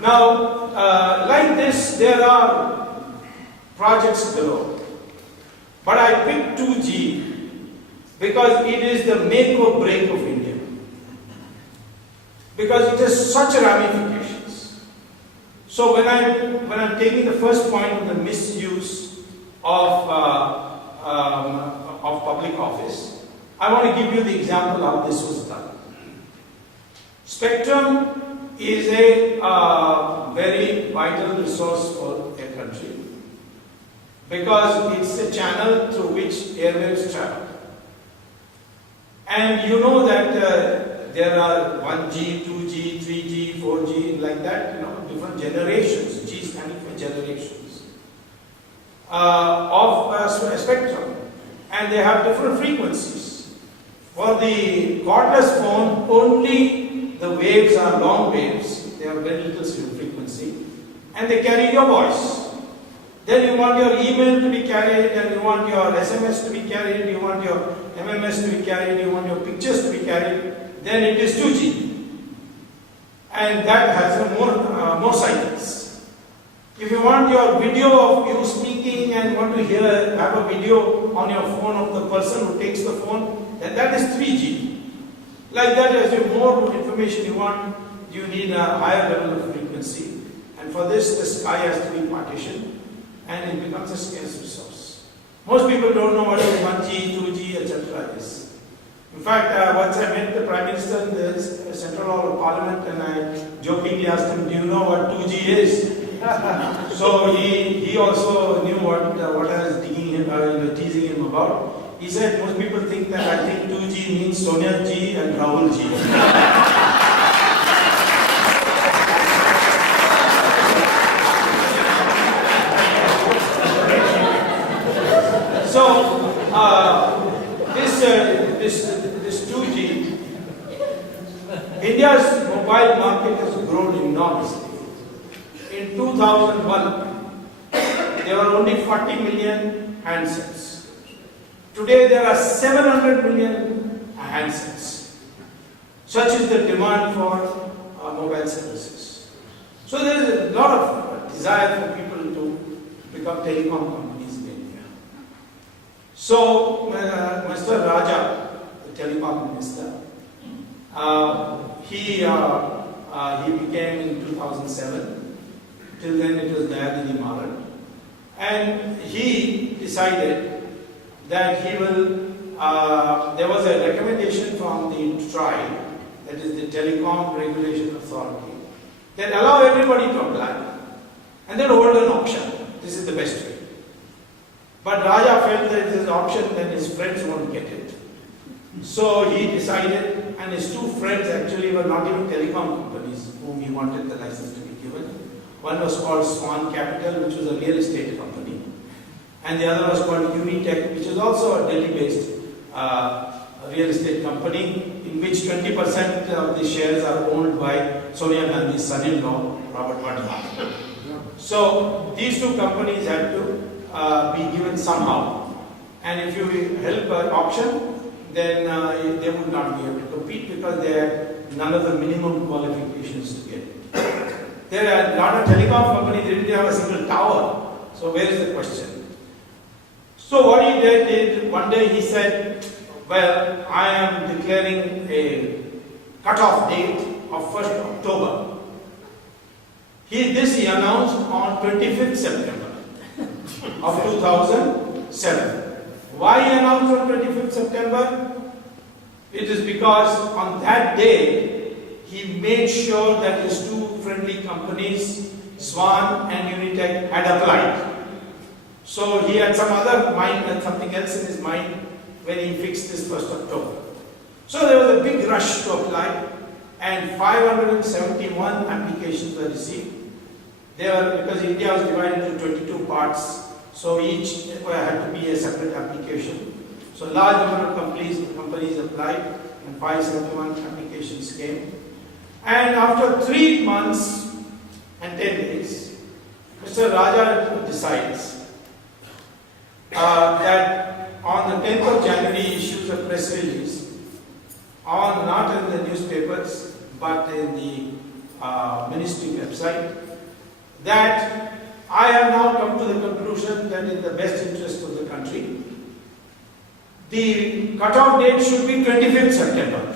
Now, like this, there are projects below. But I picked 2G because it is the make or break of India. Because it has such ramifications. So when I'm taking the first point of the misuse of public office, I want to give you the example how this was done. Spectrum is a very vital resource for a country because it's a channel through which airwaves travel. And you know that there are 1G, 2G, 3G, 4G, like that, different generations. G standing for generations of spectrum, and they have different frequencies. For the cordless phone, only the waves are long waves. They have very little frequency, and they carry your voice. Then you want your email to be carried, and you want your SMS to be carried, you want your MMS to be carried, you want your pictures to be carried. Then it is 2G, and that has more cycles. If you want your video of you speaking and want to have a video on your phone of the person who takes the phone, then that is 3G. Like that, as you more information you want, you need a higher level of frequency, and for this the sky has to be partitioned, and it becomes a scarce resource. Most people don't know what 1G, 2G, etc. is. In fact, once I met the Prime Minister in the Central Hall of Parliament, and I jokingly asked him, "Do you know what 2G is?" So he also knew what I was teasing him about. He said, "Most people think that I think 2G means Sonia G and Rahul G." So this 2G, India's mobile market has grown enormously. In 2001, there were only 40 million handsets. Today there are 700 million handsets. Such is the demand for mobile services. So there is a lot of desire for people to become telecom companies in India. So Mr. Raja, the telecom minister, he became in 2007. Till then it was Gandhi Maran. And he decided that he will, there was a recommendation from the TRAI, that is the Telecom Regulation Authority, that allow everybody to apply and then hold an auction. This is the best way. But Raja felt that if there is an auction, then his friends won't get it. So he decided, and his two friends actually were not even telecom companies whom he wanted the license to be given. One was called Swan Capital, which was a real estate company, and the other was called Unitech, which is also a Delhi-based real estate company, in which 20% of the shares are owned by Sonia Gandhi's son-in-law, Robert Vadra. So these two companies had to be given somehow, and if you help an auction, then they would not be able to compete because they had none of the minimum qualifications to get it. There are a lot of telecom companies, they didn't have a single tower. So where is the question? So what he did, one day he said, well, I am declaring a cut-off date of 1st October. This he announced on 25th September of 2007. Why he announced on 25th September? It is because on that day, he made sure that his two friendly companies, Swan and Unitech, had applied. So he had some other mind and something else in his mind when he fixed this 1st October. So there was a big rush to apply, and 571 applications were received. They were, because India was divided into 22 parts, so each had to be a separate application. So large number of companies applied, and 571 applications came. And after 3 months and 10 days, Mr. Raja decides that on the 10th of January he issues a press release, not in the newspapers, but in the ministry website, that I have now come to the conclusion that in the best interest of the country, the cutoff date should be 25th September.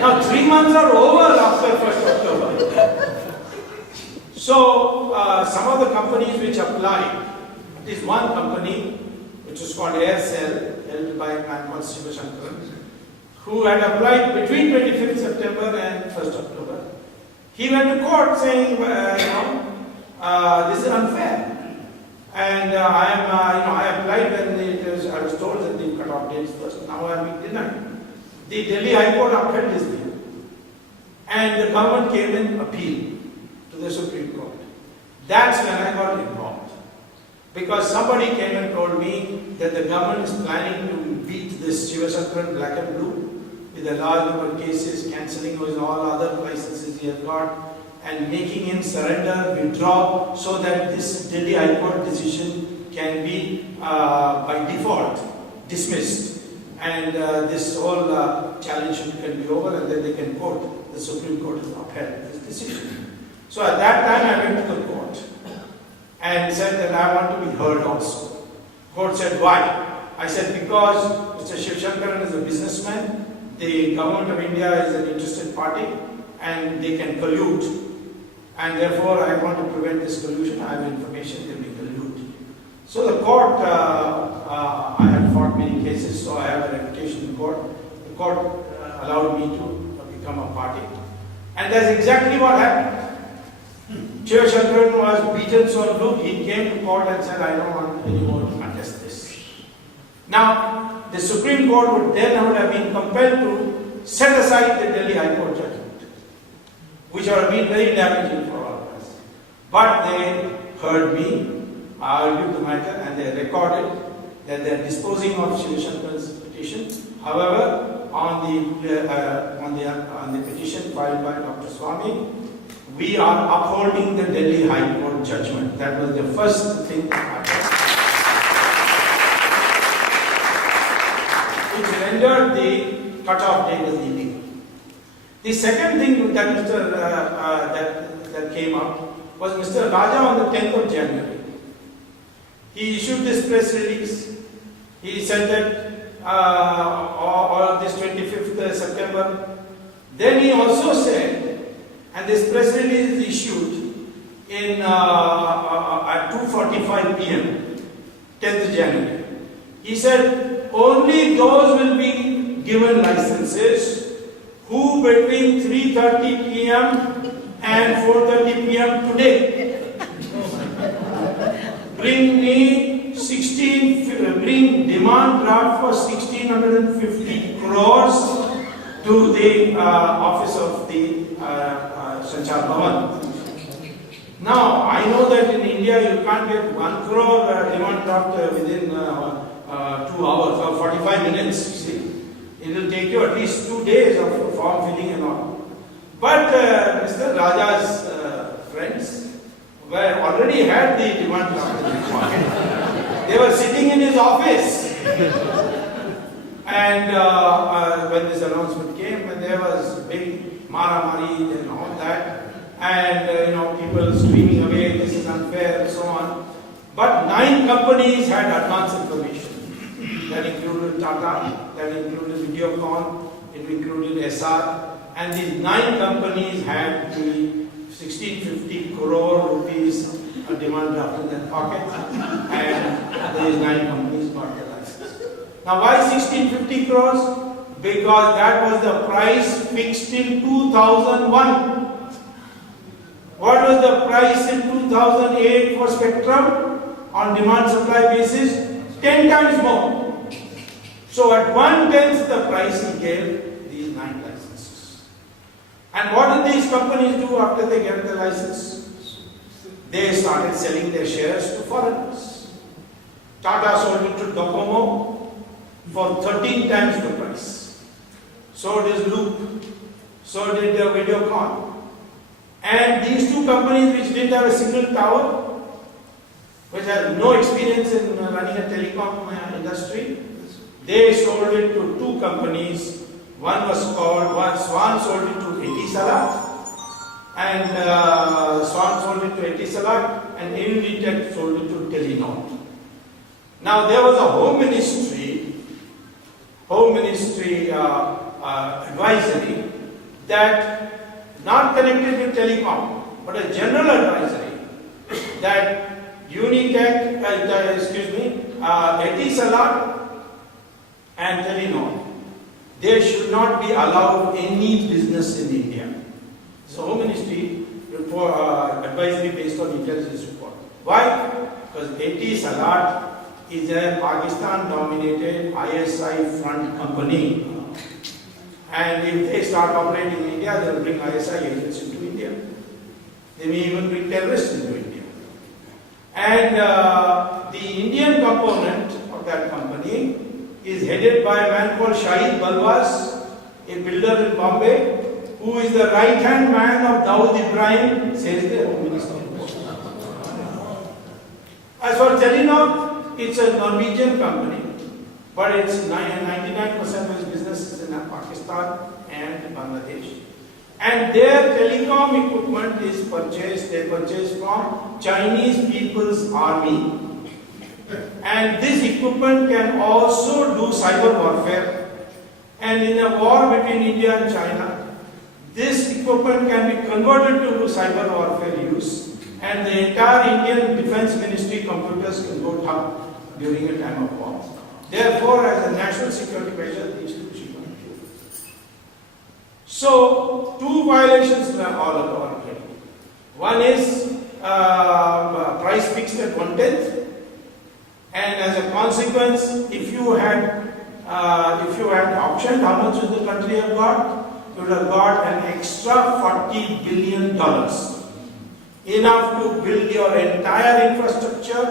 Now 3 months are over after 1st October. So some of the companies which applied, there is one company which is called Aircell, held by a man called Sibal, who had applied between 25th September and 1st October. He went to court saying, this is unfair. And I applied when I was told that the cut-off date is first. Now I am being denied. The Delhi High Court upheld this deal. And the government came in appeal to the Supreme Court. That's when I got involved. Because somebody came and told me that the government is planning to beat this Shivashankar black and blue with a large number of cases, cancelling his all other licenses he has got, and making him surrender, withdraw, so that this Delhi High Court decision can be by default dismissed, and this whole challenge can be over, and then they can quote, the Supreme Court has upheld this decision. So at that time I went to the court and said that I want to be heard also. Court said, why? I said, because Mr. Shivashankaran is a businessman, the government of India is an interested party, and they can collude. And therefore, I want to prevent this collusion. I have information they may collude. So the court, I had fought many cases, so I have a reputation in court. The court allowed me to become a party. And that's exactly what happened. Shivashankaran was beaten so look, he came to court and said, I don't want anymore to contest this. Now, the Supreme Court would have been compelled to set aside the Delhi High Court judgment, which would have been very damaging for all of us. But they heard me, I argued the matter, and they recorded that they are disposing of Shivashankar's petition. However, on the petition filed by Dr. Swamy, we are upholding the Delhi High Court judgment. That was the first thing that happened, which rendered the cut-off date as illegal. The second thing that that came up was Mr. Raja on the 10th of January. He issued this press release. He said that on this 25th September. Then he also said, and this press release is issued in at 2:45 p.m. 10th January. He said only those will be given licenses who between 3:30 p.m. and 4:30 p.m. today bring demand draft for 1,650 crores to the office of the Sanchar Bhavan. Now, I know that in India you can't get 1 crore demand draft within 2 hours or 45 minutes. You see, it will take you at least 2 days of form filling and all. But Mr. Raja's friends already had the demand draft in the market. They were sitting in his office. And when this announcement came, and there was big maramari and all that, and people screaming away, this is unfair, and so on. But 9 companies had advance information. That included Tata, that included Videocon, it included SR, and these 9 companies had the 1,650 crore rupees demand draft in their pocket, and these 9 companies got their license. Now, why 1,650 crores? Because that was the price fixed in 2001. What was the price in 2008 for spectrum on demand-supply basis? 10 times more. So at 1/10 the price he gave these 9 licenses. And what did these companies do after they get the license? They started selling their shares to foreigners. Tata sold it to Docomo for 13 times the price. So did Loop. So did Videocon. And these 2 companies which didn't have a single tower, which had no experience in running a telecom industry, they sold it to 2 companies. One sold it to Etisalat and Swan sold it to Etisalat, and Unitech sold it to Telenor. Now there was a Home Ministry advisory that not connected with telecom, but a general advisory that Unitech, Etisalat and Telenor, they should not be allowed any business in India. So Home Ministry advisory based on intelligence report. Why? Because Etisalat is a Pakistan-dominated ISI front company. And if they start operating in India, they will bring ISI agents into India. They may even bring terrorists into India. And the Indian component of that company is headed by a man called Shahid Balwas, a builder in Bombay, who is the right-hand man of Dawood Ibrahim, says the Home Minister. As for Telenor, it's a Norwegian company, but it's 99% of its business is in Pakistan and Bangladesh. And their telecom equipment is purchased, they purchase from Chinese People's Army. And this equipment can also do cyber warfare. And in a war between India and China, this equipment can be converted to cyber warfare use. And the entire Indian Defense Ministry computers can go down during a time of war. Therefore, as a national security measure, these two should not be used. So, two violations are all already. One is price fixed at 1/10, and as a consequence, if you had auctioned, how much would the country have got? You would have got an extra $40 billion. Enough to build your entire infrastructure,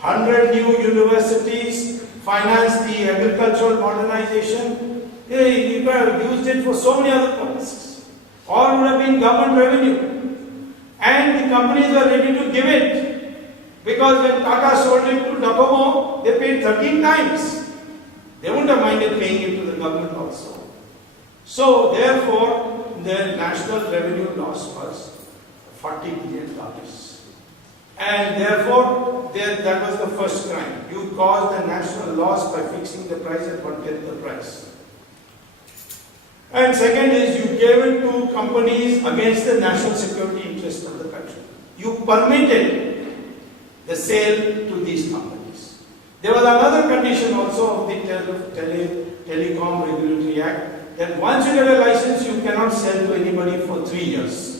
100 new universities, finance the agricultural modernization. You could have used it for so many other purposes. All would have been government revenue. And the companies were ready to give it. Because when Tata sold it to Docomo, they paid 13 times. They wouldn't have minded paying it to the government also. So, therefore, the national revenue loss was $40 billion. And therefore, that was the first crime. You caused the national loss by fixing the price at 1/10 the price. And second is you gave it to companies against the national security interest of the country. You permitted the sale to these companies. There was another condition also of the Telecom Regulatory Act that once you get a license, you cannot sell to anybody for 3 years.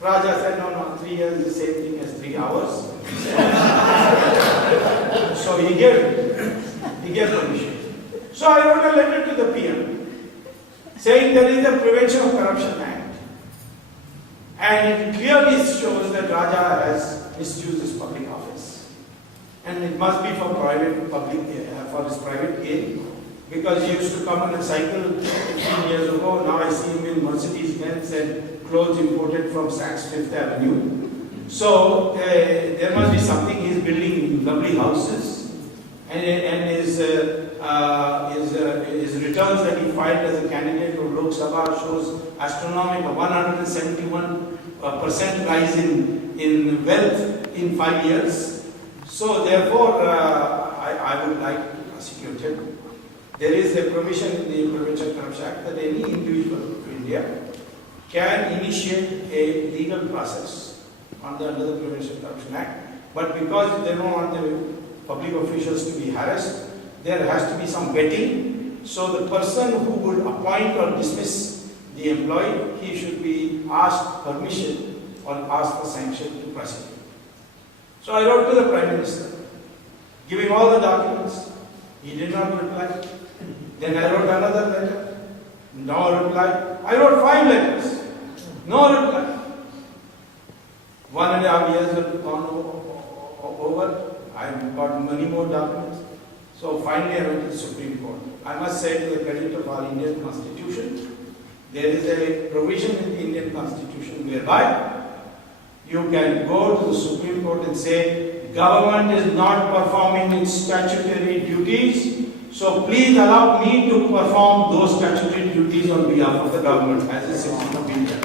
Raja said, no, 3 years is the same thing as 3 hours. So he gave permission. So I wrote a letter to the PM saying there is a Prevention of Corruption Act. And it clearly shows that Raja has misused his public office. And it must be for for his private gain. Because he used to come on a cycle 15 years ago, now I see him in Mercedes-Benz and clothes imported from Saks Fifth Avenue. So there must be something. He's building lovely houses, and his returns that he filed as a candidate for Lok Sabha shows astronomical 171% rise in wealth in 5 years. So therefore, I would like to prosecute him. There is a provision in the Prevention of Corruption Act that any individual in India can initiate a legal process under the Prevention of Corruption Act, but because they don't want the public officials to be harassed, there has to be some vetting. So the person who would appoint or dismiss the employee, he should be asked permission or asked for sanction to prosecute. So I wrote to the Prime Minister, giving all the documents. He did not reply. Then I wrote another letter. No reply. I wrote 5 letters. No reply. 1.5 years have gone over. I've got many more documents. So finally I went to the Supreme Court. I must say, to the credit of our Indian Constitution, there is a provision in the Indian Constitution whereby you can go to the Supreme Court and say, government is not performing its statutory duties, so please allow me to perform those statutory duties on behalf of the government as a citizen of India.